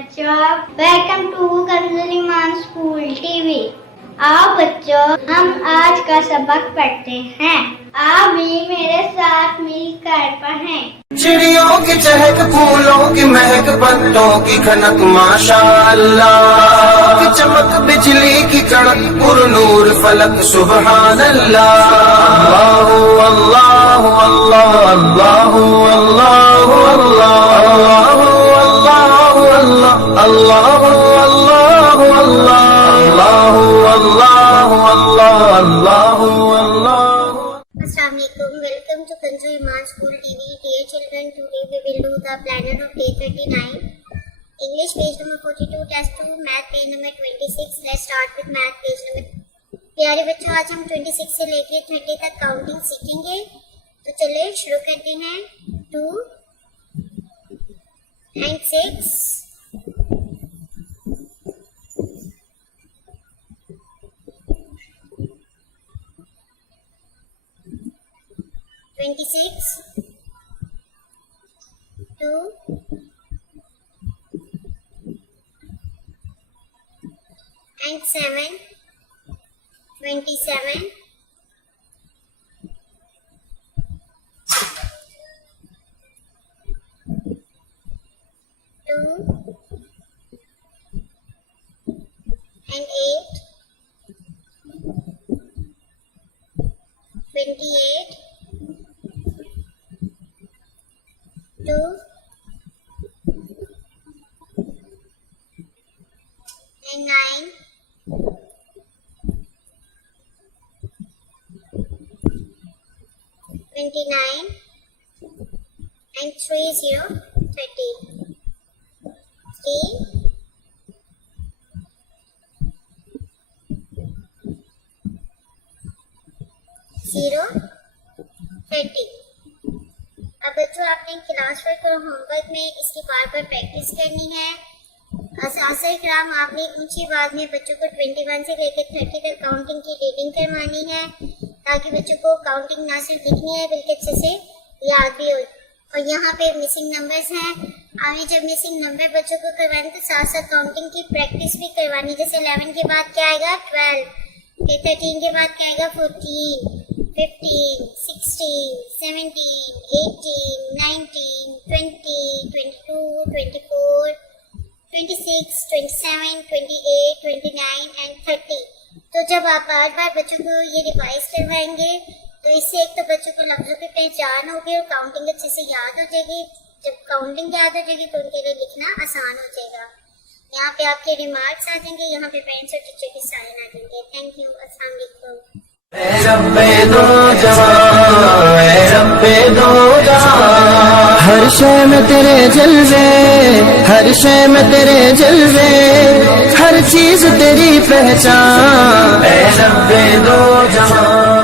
बच्चों, welcome to Kanzul Iman school TV. आओ बच्चों, हम आज का सबक पढ़ते हैं। आप भी मेरे साथ मिलकर पढ़ें। चिड़ियों की चहक, फूलों की महक, पत्तों की खनक, माशाअल्लाह की चमक, बिजली की कड़क, पुरनूर फलक, सुबहान अल्लाह। अल्लाह अल्लाह अल्लाह अल्लाह अल्लाह अल्लाह अल्लाह Assalamualaikum. Welcome to Kanju Iman School TV. Dear children, today we will do the planner of day 39. English page number 42, test 2, math page number 26. Let's start with math page number. प्यारे बच्चों, आज हम 26 से लेकर 30 तक काउंटिंग सीखेंगे। तो चलिए शुरू करते हैं। 2 and 6, 26, 2 and 7, 27, 2 and 8, 28, 2 and 9, 29 and 30, 30, 3, 0, 30। अब बच्चों, आपने क्लास वर्क और होमवर्क में इसकी बार बार प्रैक्टिस करनी है। असातिज़ा इकराम, आपने ऊंची आवाज़ में बच्चों को 21 से लेकर 30 तक काउंटिंग की रीडिंग करवानी है, ताकि बच्चों को काउंटिंग ना सिर्फ लिखनी है बल्कि अच्छे से याद भी हो। और यहाँ पे मिसिंग नंबर्स हैं। आपने जब मिसिंग नंबर बच्चों को करवाने तो साथ साथ काउंटिंग की प्रैक्टिस भी करवानी। जैसे 11 के बाद क्या आएगा 12, फिर 13 के बाद क्या आएगा 14, 15, 16, 17, 18, 19, 20, 22, 24, 26, 27, 28, 29 and 30। तो जब आप बार बार बच्चों को ये रिवाइज करवाएंगे तो इससे एक तो बच्चों को लफ्ज़ों की पहचान होगी और काउंटिंग अच्छे से याद हो जाएगी। जब काउंटिंग याद हो जाएगी तो उनके लिए लिखना आसान हो जाएगा। यहाँ पे आपके रिमार्क्स आ जाएंगे, यहाँ पे पेरेंट्स और टीचर की साइन आ जाएंगे। Thank you. अस्सलाम वालेकुम। हर शय में तेरे जलवे, हर शय में तेरे जलवे, हर चीज तेरी पहचान। ऐ रब्बे दो जहां।